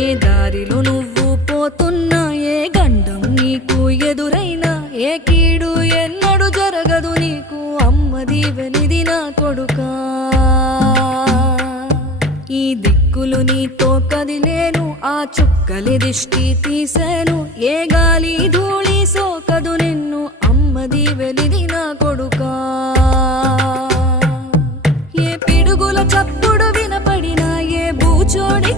ఏ దారిలో నువ్వు పోతున్నా, ఏ గండం నీకు ఎదురైనా, ఏ కీడు ఎన్నడు జరగదు నీకు, అమ్మ దీవెనిది నా కొడుకా. ఈ దిక్కులు నీతో కదిలేను, ఆ చుక్కలి దిష్టి తీసేను, ఏ గాలి ధూళి సోకదు నిన్ను, అమ్మ దీవెనిది నా కొడుకా. ఏ పిడుగుల చప్పుడు వినపడినా, ఏ బూచోడి